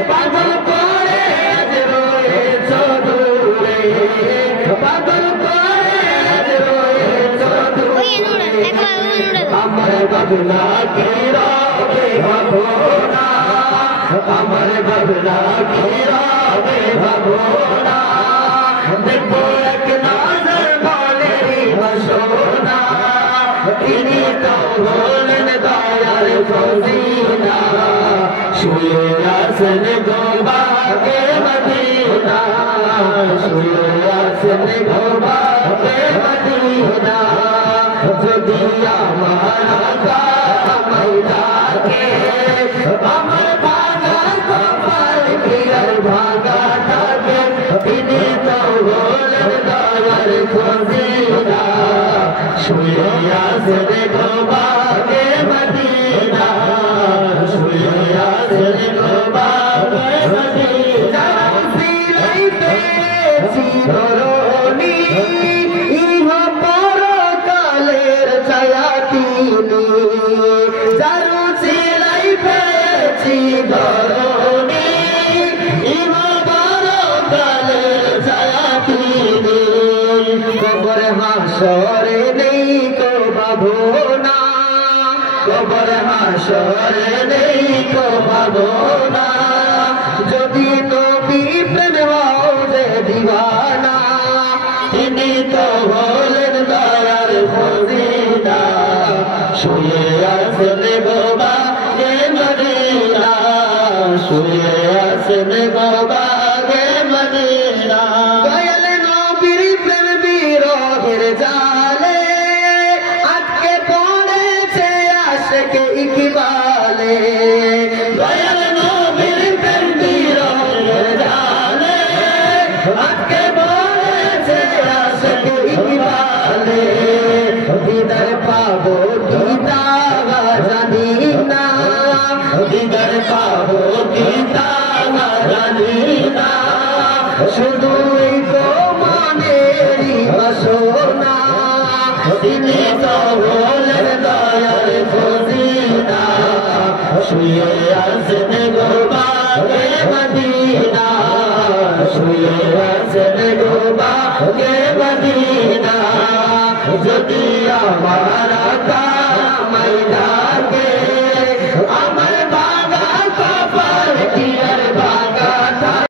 পাগল করে আজ রয়েছ দূরে পাগল করে আজ রয়েছ দূরে আমার বদলা কি রবে ভাবনা আমার বদলা কি রবে ভাবনা দেখো এক নজর বলে বসোনা তিনি তো বলেন দয়ার খজিনা শুয়ে আছেন গোবাকে মদিনা শুয়ে আছেন গোবাকে মদিনা যদি আমার আকা আমাকে আমার ভাঙা কপাল কিরার ভাঙা থাকে তিনি তো বলেন দয়ার খজিনা শুয়ে আছেন গোবাকে মদিনা শুয়ে আছেন গোবাকে মদিনা সিলাই পেয়েছি ধরণী ইহা পরকালের ছায়া তিনি যারু সিলাই পেয়েছি ধরণী ইহা পরকালের ছায়া তিনি কবর হাসরে নেই কো ভাবনা কবর হাসরে নেই কো ভাবনা যদি নবী প্রেম হও যে দিওয়ানা তিনি তো বলেন দয়ার খজিনা শুয়ে আছেন গোবাকে মদিনা শুয়ে আছেন গোবাকে মদিনা দয়াল নবীর প্রেম বিরহের জালে আটকে পড়েছে আশিকে ইকবালে দয়াল নবীর প্রেম বিরহের জালে আটকে পড়েছে আশিকে ইকবালে দিদার পাবো দিদা জানি না দিদার পাবো দিদা জানি না শুধু তো মানেরই বাসনা তিনি তো বলেন দয়ার খজিনা শুয়ে আছেন গোবাকে মদিনা শুয়ে আছেন গোবাকে মদিনা যদি আমার